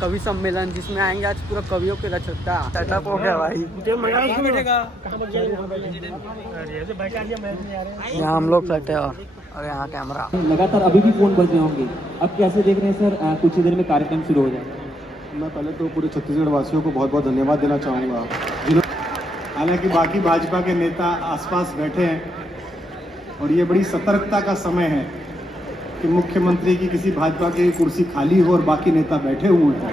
कवि सम्मेलन जिसमें आएंगे आज पूरा कवियों के रचयिता। सेटअप हो गया भाई, यहाँ हम लोग बैठे और यहाँ कैमरा। लगातार अभी भी फोन बज रहे होंगे, अब कैसे देख रहे हैं सर? कुछ ही देर में कार्यक्रम शुरू हो जाए। मैं पहले तो पूरे छत्तीसगढ़ वासियों को बहुत बहुत धन्यवाद देना चाहूँगा, हालांकि बाकी भाजपा के नेता आसपास बैठे हैं और ये बड़ी सतर्कता का समय है कि मुख्यमंत्री की किसी भाजपा की कुर्सी खाली हो और बाकी नेता बैठे हुए हैं।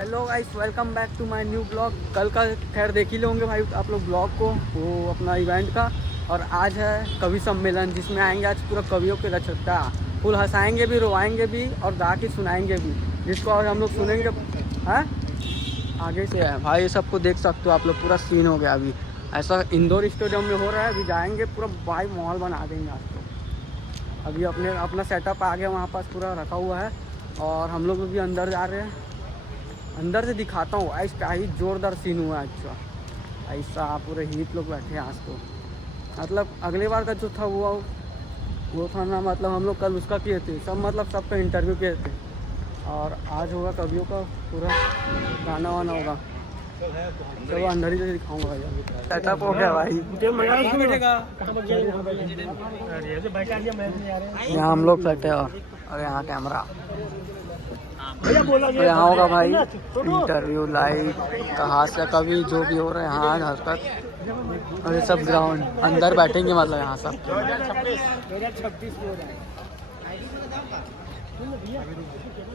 Hello guys, welcome back to my new blog. कल का खैर देख ही लोगे भाई आप लोग ब्लॉग को, वो अपना इवेंट का। और आज है कवि सम्मेलन जिसमें आएंगे आज पूरा कवियों के रचयिता। फुल हंसाएंगे भी, रोवाएंगे भी और गा के सुनाएंगे भी, जिसको आज हम लोग सुनेंगे। हैं आगे से है भाई, ये सबको देख सकते हो आप लोग। पूरा सीन हो गया अभी, ऐसा इंदौर स्टेडियम में हो रहा है। अभी जाएंगे पूरा भाई, माहौल बना देंगे आज तो। अभी अपना सेटअप आ गया वहाँ पास, पूरा रखा हुआ है और हम लोग भी अंदर जा रहे हैं। अंदर से दिखाता हूँ ऐसा ही जोरदार सीन हुआ है। अच्छा ऐसा पूरे हीट लोग बैठे हैं आज तो। मतलब अगले बार का जो था वो था ना, मतलब हम लोग कल उसका किए थे सब, मतलब सबका इंटरव्यू किए थे। और आज होगा कवियों का पूरा गाना वाना होगा, चलो अंदर ही से दिखाऊंगा भाई। सेटअप हो गया भाई, यहाँ हम लोग बैठे और यहाँ कैमरा। तो यहाँ होगा भाई इंटरव्यू लाइव, कहाँ से कभी जो भी हो रहा है यहाँ हरकत। और ये सब ग्राउंड अंदर बैठेंगे, मतलब यहाँ सब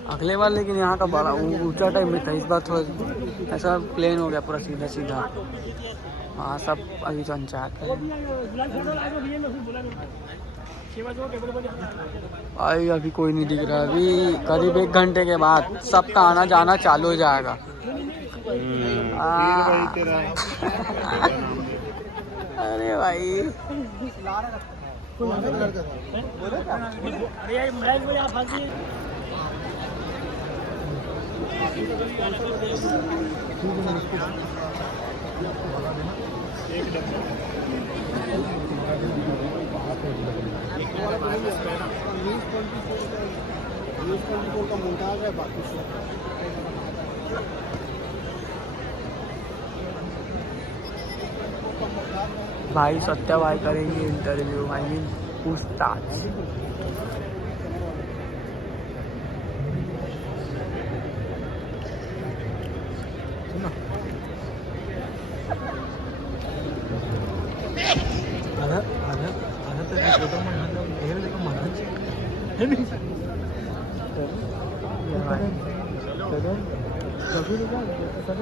अगले बार। लेकिन यहाँ का बड़ा ऊंचा टाइम में था, इस बार थोड़ा ऐसा प्लेन हो गया पूरा सीधा सीधा। वहाँ सब अभी पंचायत भाई, अभी कोई नहीं दिख रहा। अभी करीब 1 घंटे के बाद सबका आना जाना चालू हो जाएगा। अरे भाई भाई सत्या भाई करेंगे इंटरव्यू, आई मीन पूछताछ।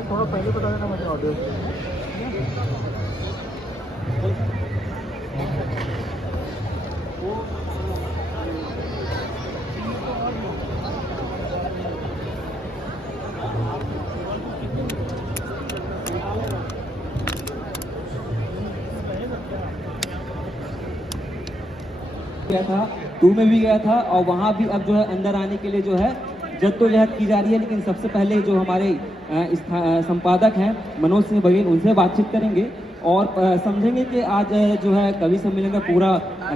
थोड़ा पहले बता देना मुझे ऑडियो। गया था, टू में भी गया था और वहाँ भी अब जो है अंदर आने के लिए जो है जद्दोजहद की जा रही है। लेकिन सबसे पहले जो हमारे संपादक हैं मनोज सिंह बघेल, उनसे बातचीत करेंगे और समझेंगे कि आज जो है कवि सम्मेलन का पूरा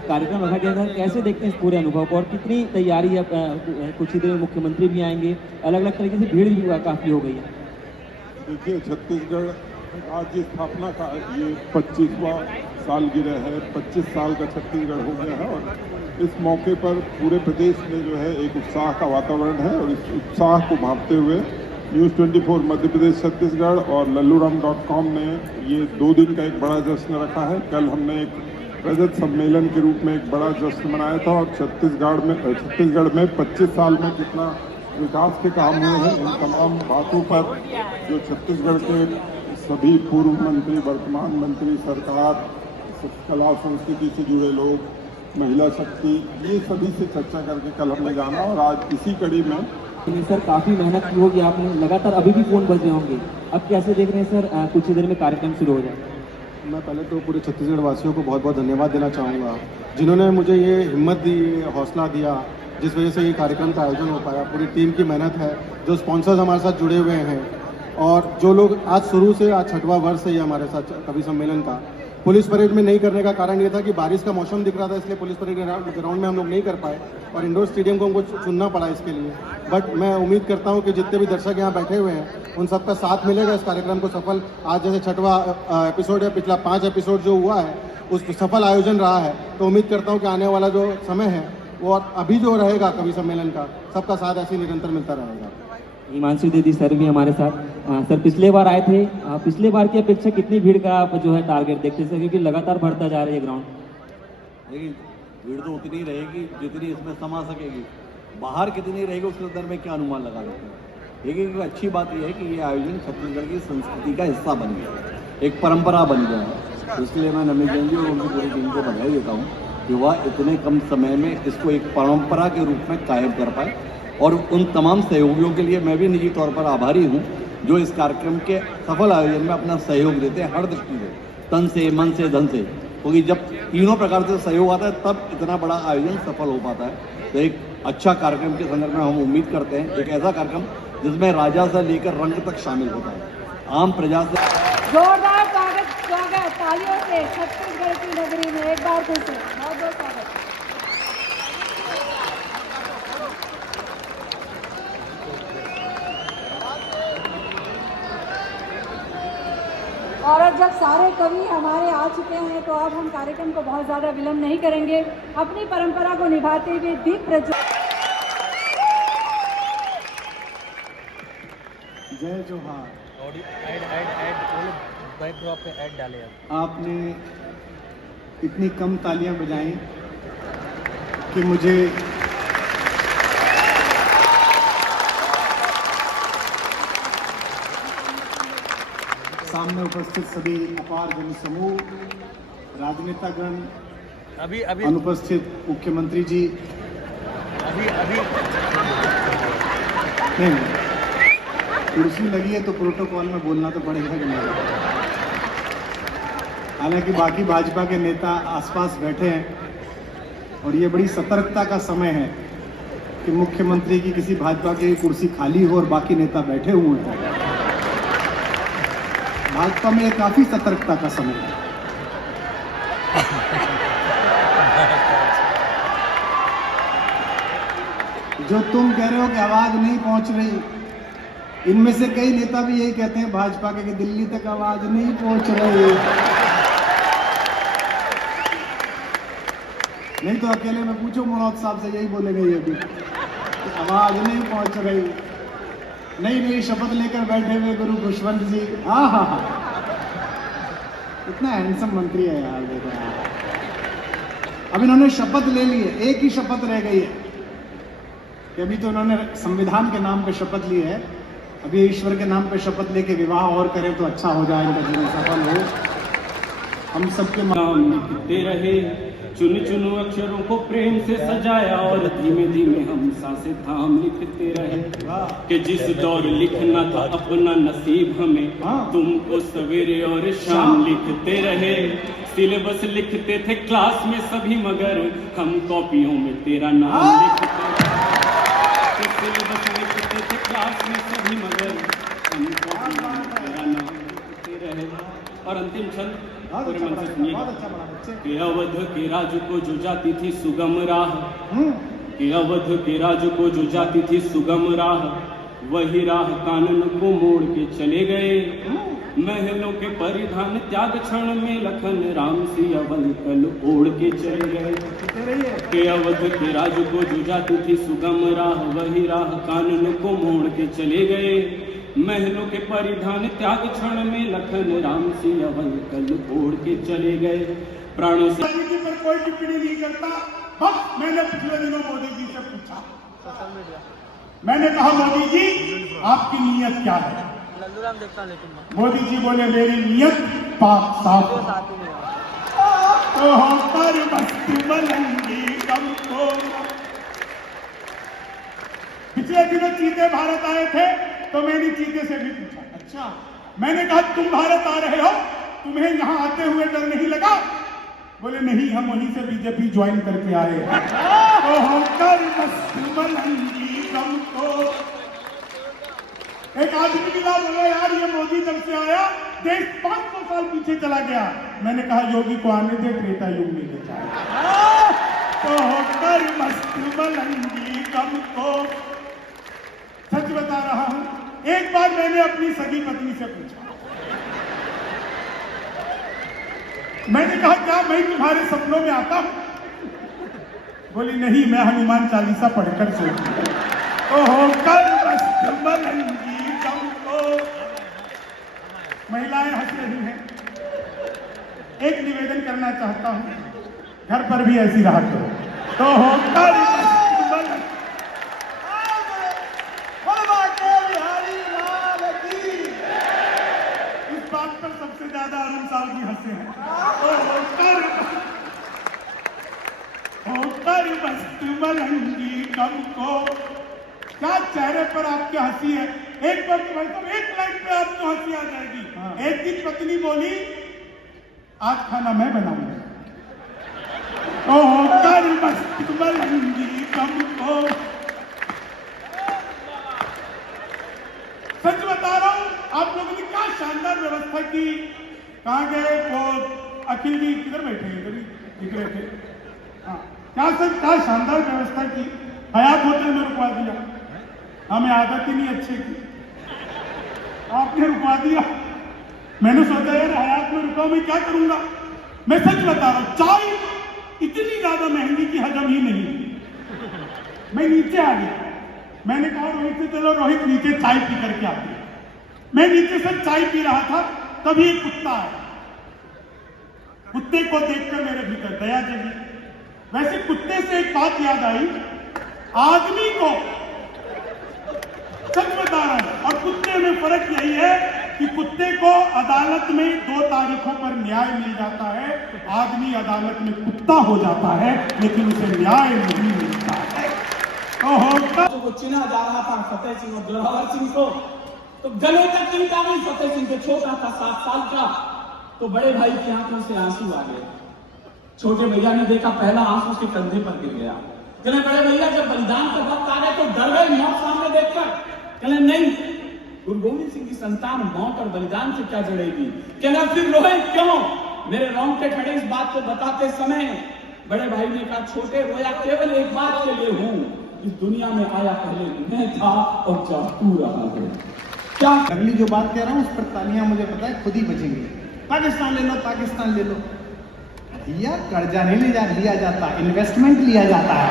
कार्यक्रम रखा गया था। कैसे देखते हैं इस पूरे अनुभव को और कितनी तैयारी है? कुछ ही देर में मुख्यमंत्री भी आएंगे, अलग अलग तरीके से भीड़ भी काफ़ी हो गई है। देखिए, छत्तीसगढ़ राज्य स्थापना का ये 25वां सालगिरह है। 25 साल का छत्तीसगढ़ हो गया है और इस मौके पर पूरे प्रदेश में जो है एक उत्साह का वातावरण है। और इस उत्साह को भांपते हुए न्यूज़ 24 मध्य प्रदेश छत्तीसगढ़ और लल्लूराम.com ने ये 2 दिन का एक बड़ा जश्न रखा है। कल हमने एक रजत सम्मेलन के रूप में एक बड़ा जश्न मनाया था और छत्तीसगढ़ में 25 साल में जितना विकास के काम हुए हैं, इन तमाम बातों पर जो छत्तीसगढ़ के सभी पूर्व मंत्री, वर्तमान मंत्री, सरकार, कला संस्कृति से जुड़े लोग, महिला शक्ति, ये सभी से चर्चा करके कल हमने जाना। और आज इसी कड़ी में सर काफ़ी मेहनत की होगी आपने, लगातार अभी भी फोन बज रहे होंगे, अब कैसे देख रहे हैं सर? कुछ ही देर में कार्यक्रम शुरू हो जाए। मैं पहले तो पूरे छत्तीसगढ़ वासियों को बहुत बहुत धन्यवाद देना चाहूँगा, जिन्होंने मुझे ये हिम्मत दी, हौसला दिया, जिस वजह से ये कार्यक्रम का आयोजन हो पाया। पूरी टीम की मेहनत है, जो स्पॉन्सर्स हमारे साथ जुड़े हुए हैं और जो लोग आज शुरू से, आज 6वां वर्ष है ये हमारे साथ कवि सम्मेलन का, पुलिस परेड में नहीं करने का कारण ये था कि बारिश का मौसम दिख रहा था, इसलिए पुलिस परेड ग्राउंड में हम लोग नहीं कर पाए और इंडोर स्टेडियम को हमको चुनना पड़ा इसके लिए। बट मैं उम्मीद करता हूँ कि जितने भी दर्शक यहाँ बैठे हुए हैं उन सबका साथ मिलेगा इस कार्यक्रम को सफल। आज जैसे 6वां एपिसोड है, पिछला 5 एपिसोड जो हुआ है उस सफल आयोजन रहा है, तो उम्मीद करता हूँ कि आने वाला जो समय है वो अभी जो रहेगा कवि सम्मेलन का, सबका साथ ऐसे ही निरंतर मिलता रहेगा। हिमांशु दीदी सर भी हमारे साथ। सर पिछले बार आए थे, पिछले बार की अपेक्षा कितनी भीड़ का आप जो है टारगेट देखते हैं, क्योंकि लगातार बढ़ता जा रही है ग्राउंड? लेकिन भीड़ तो उतनी रहेगी जितनी इसमें समा सकेगी, बाहर कितनी रहेगी उसके अंदर में क्या अनुमान लगा सकते हैं। लेकिन एक अच्छी बात यह है कि ये आयोजन छत्तीसगढ़ की संस्कृति का हिस्सा बन गया, एक परंपरा बन गया है। इसलिए मैं नमित जैन जी और उनकी पूरी टीम को बधाई देता हूँ कि वह इतने कम समय में इसको एक परंपरा के रूप में कायम कर पाए, और उन तमाम सहयोगियों के लिए मैं भी निजी तौर पर आभारी हूँ जो इस कार्यक्रम के सफल आयोजन में अपना सहयोग देते हैं, हर दृष्टि से, तन से, मन से, धन से, क्योंकि जब तीनों प्रकार से सहयोग आता है तब इतना बड़ा आयोजन सफल हो पाता है। तो एक अच्छा कार्यक्रम के संदर्भ में हम उम्मीद करते हैं एक ऐसा कार्यक्रम जिसमें राजा से लेकर रंग तक शामिल होता है, आम प्रजा से। जोरदार स्वागत तालियों से छत्तीसगढ़ की नगरी में एक बार फिर से बहुत बहुत स्वागत। और अब जब सारे कवि हमारे आ चुके हैं तो अब हम कार्यक्रम को बहुत ज़्यादा विलंब नहीं करेंगे, अपनी परंपरा को निभाते हुए दीप प्रज्वलित। जय जोहार। बैकड्रॉप पे ऐड डाले। आपने इतनी कम तालियां बजाई कि मुझे सामने उपस्थित सभी अपार जन समूह, राजनेतागण, अभी अनुपस्थित मुख्यमंत्री जी, नहीं कुर्सी लगी है तो प्रोटोकॉल में बोलना तो पड़ेगा कि नहीं। हालांकि बाकी भाजपा के नेता आसपास बैठे हैं और ये बड़ी सतर्कता का समय है कि मुख्यमंत्री की किसी भाजपा की कुर्सी खाली हो और बाकी नेता बैठे हुए हैं। भाजपा में ये काफी सतर्कता का समय है। जो तुम कह रहे हो कि आवाज नहीं पहुंच रही, इनमें से कई नेता भी यही कहते हैं भाजपा के कि दिल्ली तक आवाज नहीं पहुंच रही। नहीं तो अकेले में पूछो मनोज साहब से, यही बोलेंगे ये भी कि आवाज नहीं पहुंच रही। नई शपथ लेकर बैठे हुए गुरु खुशवंत जी, हाँ, इतना हैंडसम मंत्री है यार, देखो यार। अब इन्होंने शपथ ले ली है, एक ही शपथ रह गई है कि अभी तो उन्होंने संविधान के नाम पे शपथ ली है, अभी ईश्वर के नाम पे शपथ लेके विवाह और करें तो अच्छा हो जाए, इनका जीवन सफल हो। हम सबके नाम लिखते रहे, चुन चुन अक्षरों को प्रेम से सजाया और धीमे धीमे हम सांसें थाम लिखते रहे कि जिस दौर लिखना था अपना नसीब हमें, तुमको सवेरे और शाम लिखते रहे। सिलेबस लिखते थे क्लास में सभी मगर हम कॉपियों में तेरा नाम लिखते रहे। सिलेबस लिखते थे क्लास में सभी मगर हम कॉपियों में तेरा नाम लिखते रहे। और अंतिम छंद पूरे मन से सुनिएगा कि अवध के राज को जो जाती थी सुगम राह, कि अवध के राज को जो जाती थी सुगम राह, वही राह कानन को मोड़ के चले गए। महलों के परिधान त्याग क्षण में लखन राम सी अवध कल ओढ़ के चले गए। कि अवध के राज को जो जाती थी सुगम राह, वही राह कानन को मोड़ के चले गए। महलों के परिधान त्याग क्षण में लखन राम सी अवध कल ओढ़ के चले गए। प्राणों से पर कोई टिप्पणी नहीं करता। बस मैंने पिछले दिनों मोदी जी से पूछा, मैंने कहा मोदी जी आपकी नीयत क्या है? मोदी जी बोले मेरी नीयत पाक साफ पर मस्ती मलंगी तुमको। पिछले दिनों चीते भारत आए थे तो मैंने चीते से भी पूछा, अच्छा मैंने कहा तुम भारत आ रहे हो, तुम्हें यहाँ आते हुए डर नहीं लगा? बोले नहीं, हम वहीं से बीजेपी ज्वाइन करके आए हैं। एक आदमी की बात बोला यार, ये मोदी जब से आया देश 500 साल पीछे चला गया। मैंने कहा योगी को आने दे, त्रेता युग में ले जाए। तो होकर मस्त मलंगी कम को, सच बता रहा हूं, एक बार मैंने अपनी सगी पत्नी से पूछा, मैंने कहा क्या मैं तुम्हारे सपनों में आता हूं? बोली नहीं, मैं हनुमान चालीसा पढ़कर सोती हूं। तो होकर मस्त मलंगी कम को। महिलाएं हंस रही हैं। एक निवेदन करना चाहता हूं, घर पर भी ऐसी रहा करो। तो होकर मस्त मलंगी। इस बात पर सबसे ज्यादा अरुण साहब जी हंसे हैं। तो होकर मस्त मलंगी कम को। क्या चेहरे पर आपके हंसी है? एक बार तो भाई साहब एक लाइन पे आपको हंसी आ जाएगी। एक दिन पत्नी बोली आज खाना मैं बनाऊंगी। तो होकर मस्त मलंगी कम को। सच बता रहा हूं, आप लोगों ने क्या शानदार व्यवस्था की। कहाँ गए वो अखिल जी? किधर बैठे हैं? इधर दिख रहे थे। हाँ, क्या सर, क्या शानदार व्यवस्था की। हयात होटल में रुकवा दिया, हमें आदत ही नहीं अच्छे की, आपने रुकवा दिया। मैंने सोचा यार हयात में रुका, मैं क्या करूंगा। मैं सच बता रहा हूं, चाय इतनी ज्यादा महंगी कि हजम ही नहीं। मैं नीचे आ गया, मैंने कहा रोहित से चलो, रोहित नीचे चाय पी करके आती है। मैं नीचे से चाय पी रहा था, तभी एक कुत्ता आया। कुत्ते को देखकर मेरे भीतर दया जगी। वैसे कुत्ते से एक बात याद आई, आदमी को, सच बता रहा हूं, और कुत्ते में फर्क यही है कि कुत्ते को अदालत में 2 तारीखों पर न्याय मिल जाता है, आदमी अदालत में कुत्ता हो जाता है लेकिन उसे न्याय नहीं मिलता है। तो चिन्हा जा रहा था फतेह सिंह और जोरावर सिंह को, तो गले तक नहीं था। फतेह सिंह तो छोटा था, 7 साल का। तो बड़े भाई की आंखों से आंसू आ गए। छोटे भैया ने देखा, पहला आंसू उसके कंधे पर गिर गया। कहने बड़े भैया जब बलिदान का वक्त आ गया तो डर गए मौत सामने देखकर। कहने नहीं, गुरु गोविंद सिंह की संतान मौत और बलिदान से क्या जड़ेगी। कहना फिर रोए क्यों? मेरे रोंगटे खड़े इस बात को बताते समय। बड़े भाई ने कहा छोटे रोया केवल एक बात के लिए हूं, इस दुनिया में आया पहले मैं था और जा तू रहा है। क्या अगली जो बात कह रहा हूं उस पर तालियां मुझे पता है खुद ही बचेंगे। पाकिस्तान ले लो, पाकिस्तान ले लो। भैया कर्जा नहीं लिया जाता, इन्वेस्टमेंट लिया जाता है।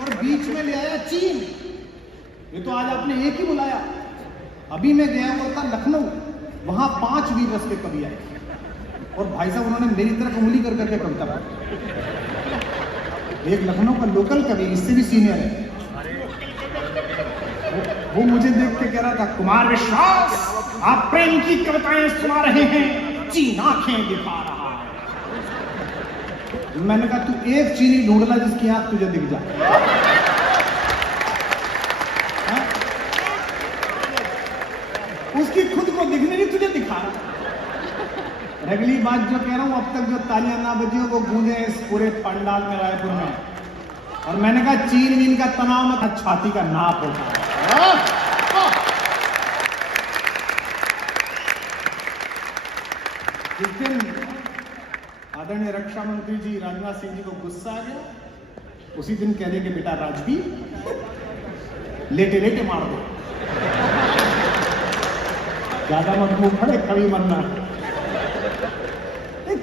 और बीच में ले आया चीन। ये तो आज आपने एक ही बुलाया। अभी मैं गया हुआ था लखनऊ, वहां 5 वीर रस के कवि आए और भाई साहब उन्होंने मेरी तरफ उंगली कर करके कविता पढ़ी। एक लखनऊ का लोकल कवि, इससे भी सीनियर है, वो मुझे देख के कह रहा था कुमार विश्वास आप प्रेम की कविताएं सुना रहे हैं, चीन आंखें दिखा रहा है। मैंने कहा तू एक चीनी ढूंढना जिसकी आंख तुझे दिख जाए। उसकी खुद को दिखने नहीं, तुझे दिखा रहा। अगली बात जो कह रहा हूं, अब तक जो तालियां ना बजी हो वो गूंजे इस पूरे पंडाल में रायपुर में। और मैंने कहा चीन वीन का तनाव मत, छाती का नाप होता है। जिस दिन आदरणीय रक्षा मंत्री जी राजनाथ सिंह जी को गुस्सा आ गया, उसी दिन कह रहे कि बेटा राजवीर लेटे लेटे मार दो, ज्यादा मत मुंह फड़े, कभी मरना।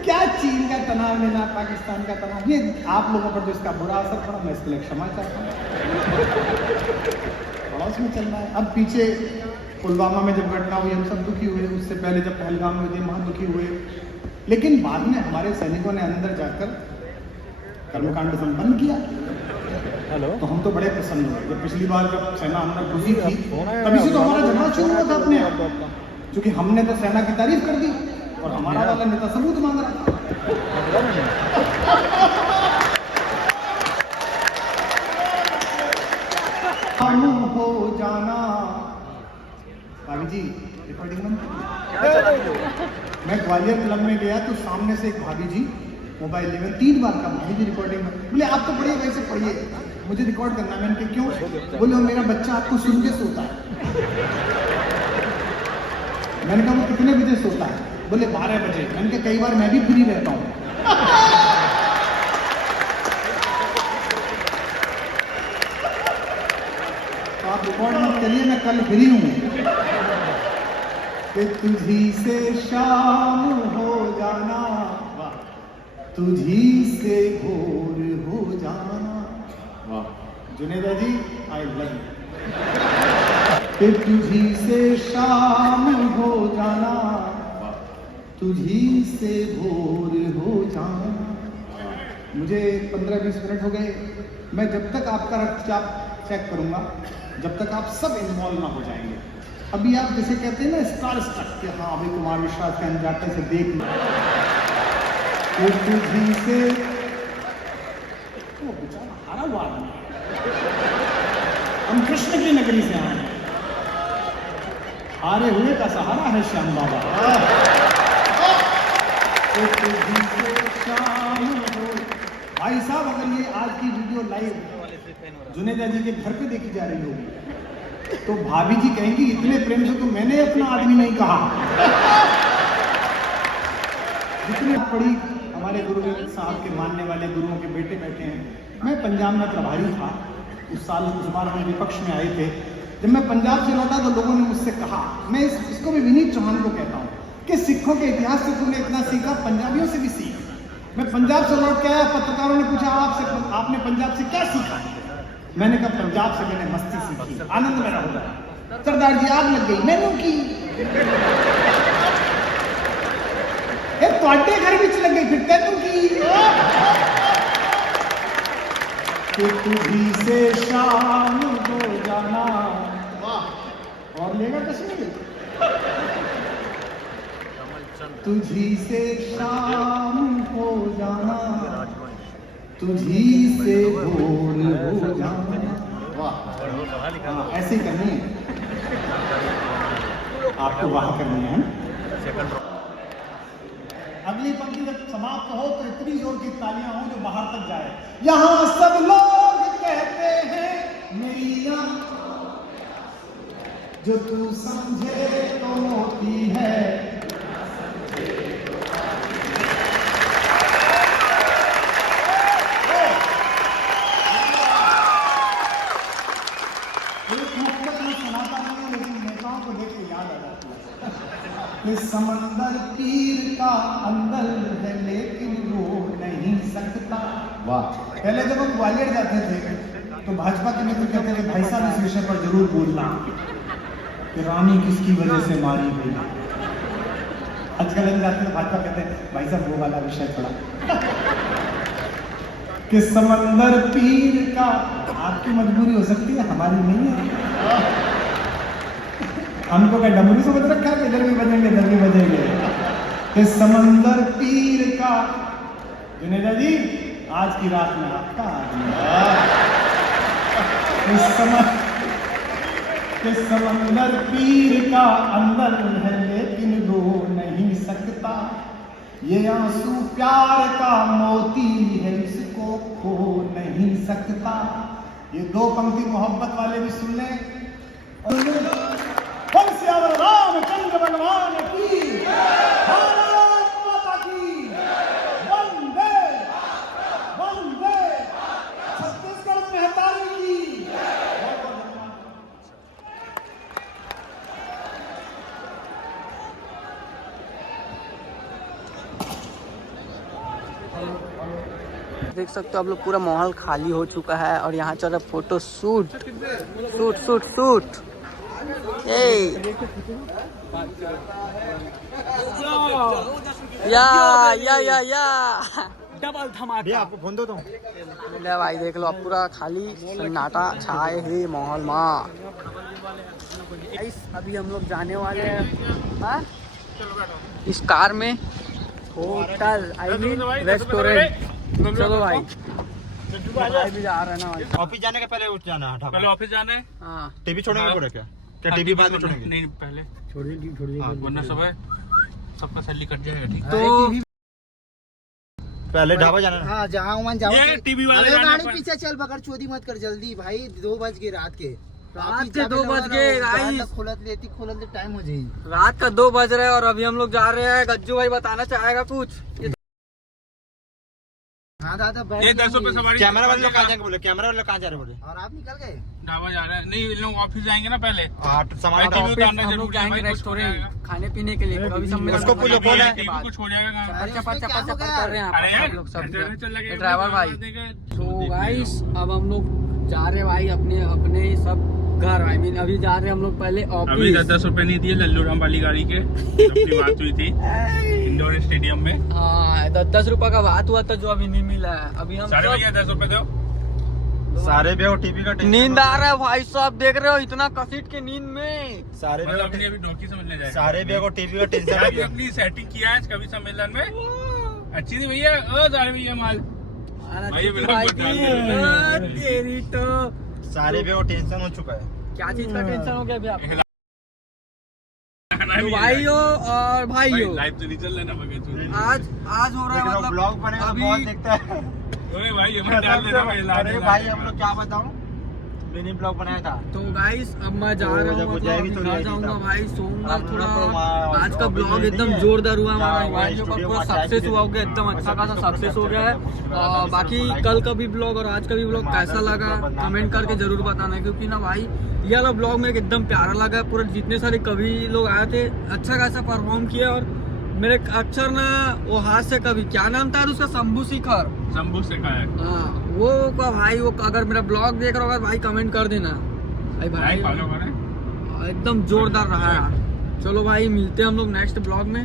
क्या चीन का तनाव लेना, पाकिस्तान का तनाव, ये आप लोगों पर जो इसका बुरा असर पड़ा, मैं इसके लिए क्षमा चाहता हूँ। पड़ोस में चल रहा है। अब पीछे पुलवामा में जब घटना हुई हम सब दुखी हुए, उससे पहले जब पहलगाम में हुई वहां दुखी हुए, लेकिन बाद में हमारे सैनिकों ने अंदर जाकर कर्मकांड संपन्न किया। तो हम तो बड़े प्रसन्न हुए। जब पिछली बार जब सेना अंदर घुसी थी तभी से तो हमारा झगड़ा शुरू हुआ था अपने आप, क्योंकि हमने तो सेना की तारीफ कर दी और हमारा वाला नेता सबूत मांग रहा था। हम हो जाना भाभी जी, रिकॉर्डिंग बंद। मैं ग्वालियर क्लब में गया तो सामने से एक भाभी जी मोबाइल ले, 3 बार का भाभी जी रिकॉर्डिंग में, बोले आप तो पढ़िए, वैसे पढ़िए, मुझे रिकॉर्ड करना। मैंने कहा क्यों? बोले मेरा बच्चा आपको सुन के सोता है। मैंने कहा वो कितने बजे सोता है? बोले 12 बजे। मैंने कहा कई बार मैं भी फ्री रहता हूँ। तो आप रिकॉर्ड मत करिए, मैं कल फ्री हूँ। कि तुझी से शाम हो जाना, तुझी से भोर हो जाना। जुनेदा जी आई लव यू। कि तुझी से शाम हो जाना, तुझी से भोर हो जाना। मुझे 15-20 मिनट हो गए। मैं जब तक आपका रक्तचाप चेक करूंगा, जब तक आप सब इन्वॉल्व ना हो जाएंगे। अभी आप जैसे कहते हैं ना स्टार स्टक के, हाँ अभी कुमार विश्वास के जाते से देख लो। तुझी से वो बेचारा हारा हुआ आदमी है। हम कृष्ण की नगरी से आए हैं, हारे हुए का सहारा है श्याम बाबा। तुझी से शाम हो। भाई साहब अगर ये आज की वीडियो लाइव जुनेदा जी के घर पे देखी जा रही होगी तो भाभी जी कहेंगी इतने प्रेम से तो मैंने अपना आदमी नहीं कहा। जितने बड़ी हमारे गुरु साहब के मानने वाले गुरुओं के बेटे बैठे हैं। मैं पंजाब में प्रभारी था उस साल, उस बार हम विपक्ष में आए थे। जब मैं पंजाब से लौटा तो लोगों ने मुझसे कहा, मैं इसको भी विनीत चौहान को कहता हूँ कि सिखों के इतिहास से तुमने इतना सीखा, पंजाबियों से भी सीख। मैं पंजाब से लौट के आया, पत्रकारों ने पूछा आपने पंजाब से क्या सीखा? मैंने कहा पंजाब से मैंने मस्ती सीखी, आनंद मेरा हो गया। सरदार जी आग लग गई मैनू की, तुहाडे घर विच लग गई फिर तेनू की। कि तुझी से शाम हो जाना, और लेगा कश्मीर। तुझी से शाम हो जाना, तुझी से भोर हो जाना। वाह, ऐसे ही करनी है आपको, वाह करनी है। अगली पंक्ति जब समाप्त हो तो इतनी जोर की तालियां हो जो बाहर तक जाए। यहाँ सब लोग कहते हैं मेरी आँख जो तू समझे तो मोती है। समंदर तीर का अंदर है लेकिन वो नहीं सकता। वाह। पहले जब हम ग्वालियर जाते थे तो भाजपा के मित्र कहते थे भाई साहब इस विषय पर जरूर बोलना कि रानी किसकी वजह से मारी गई। आजकल हम जाते थे भाजपा कहते हैं भाई साहब वो वाला विषय थोड़ा कि समंदर तीर का, आपकी मजबूरी हो सकती है हमारी नहीं है। हमको क्या डमरू समझ रखा है, इधर भी बजेंगे इधर भी बजेंगे। इस समंदर तीर का, जुनेदा जी आज की रात में आपका आदमी। इस समंदर तीर का अंदर है लेकिन रो नहीं सकता। ये आंसू प्यार का मोती है इसको खो नहीं सकता। ये दो पंक्ति मोहब्बत वाले भी सुन लें। रामचंद्र भगवान की, भारत माता की, वंदे वंदे, छत्तीसगढ़ मेहतारी की। देख सकते हो आप लोग पूरा माहौल खाली हो चुका है और यहाँ चल रहा photo shoot shoot shoot shoot. या डबल धमाका। आपको फोन देता हूँ भाई, देख लो अब पूरा खाली सन्नाटा छाए है माहौल में। अभी हम लोग जाने वाले हैं इस कार में होटल आई मीन रेस्टोरेंट। चलो भाई, भाई भी जा रहे हैं ना। ऑफिस जाने के पहले उठ जाना है, पहले ऑफिस जाना है। हाँ, टीवी छोड़ेंगे पूरा क्या? क्या टीवी बाद में छोड़ेंगे? नहीं पहले छोड़िए वरना सबका सैलरी कट जाएगा। ठीक तो पहले ढाबा जाना है। हाँ जाओ मन जाओ। ये टीवी वाले गाड़ी पीछे चल, बगर चोरी मत कर जल्दी भाई, 2 बज गए रात के। रात के 2 बज गए गाइस, खोलत टाइम हो जाएगी। रात का 2 बज रहे हैं और अभी हम लोग जा रहे हैं। गज्जू भाई बताना चाहेगा कुछ? हाँ दादा बैठ ये 10 रुपए जाइए। सवारी। कैमरा वाले लोग कहाँ जाएंगे बोले? कैमरा वाले लोग कहाँ जा रहे बोले? और आप निकल गए? ढाबा जा रहा है नहीं, इन लोग ऑफिस जाएंगे ना पहले। सामान टीवी ऑफिस उतारना हम लोग जरूरी है जाएंगे भाई, रेस्टोरेंट खाने पीने के लिए। कभी सम्मेलन उसको पूछो, कौन है? टीवी कुछ हो जाएगा। पच्चा पच्चा पच्चा कर रहे हैं अरे आप यार, सब लोग, सब ऐसे नहीं चल लगे, ड्राइवर भाई। देगा। तो गाइस अब हम लोग जा रहे हैं भाई अपने अपने सब घर। आई मीन अभी जा रहे हैं हम लोग पहले अभी ऑफिस। 10 रुपए नहीं दिए लल्लू राम वाली गाड़ी के। अपनी बात हुई थी इंडोर स्टेडियम में। हाँ 10 रुपए का बात हुआ था जो अभी नहीं मिला है। अभी हम सारे भैया 10 रुपए दो। सारे भी टीवी का नींद आ रहा है भाई साहब, देख रहे हो इतना कसीट के नींद में। सारे मतलब अपनी अभी डॉकी समझने जाएगा। सारे भी टीवी का टेंशन अभी अपनी सेटिंग किया है कवि सम्मेलन में। अच्छी थी भैया। सारे भैया माल भाई भाई तेरी तो सारे भी टेंशन हो चुका है। क्या चीज का टेंशन हो गया अभी आपको? तो भाइयों और भाइयों लाइव तो नहीं चल रहा ना मगर आज हो रहा है मतलब ब्लॉग बनेगा तो बहुत देखता है। ओए भाई हमें डाल देना भाई। अरे भाई हम लोग क्या बताऊं, मिनी ब्लॉग बनाया था। तो गाइस अब मैं जा रहा हूँ, मतलब अभी घर जाऊंगा भाई, सोऊंगा थोड़ा। आज का ब्लॉग एकदम जोरदार हुआ हमारा, इवेंट के ऊपर पूरा सक्सेस हुआ हो गया, एकदम अच्छा खासा सक्सेस हो गया है। बाकी कल का भी ब्लॉग और आज का भी ब्लॉग कैसा लगा कमेंट करके जरूर बताना, क्योंकि ना भाई ये वाला ब्लॉग में एकदम प्यारा लगा। पूरा जितने सारे कवि लोग आए थे अच्छा खासा परफॉर्म किया। और मेरे अक्षर ना वो हाथ से कवि, क्या नाम था उसका, शंभू शिखर। शंभू शिखर है हाँ वो का भाई, वो अगर मेरा ब्लॉग देख रहा होगा भाई कमेंट कर देना भाई, फॉलो करें। एकदम जोरदार रहा यार। चलो भाई मिलते हैं हम लोग नेक्स्ट ब्लॉग में।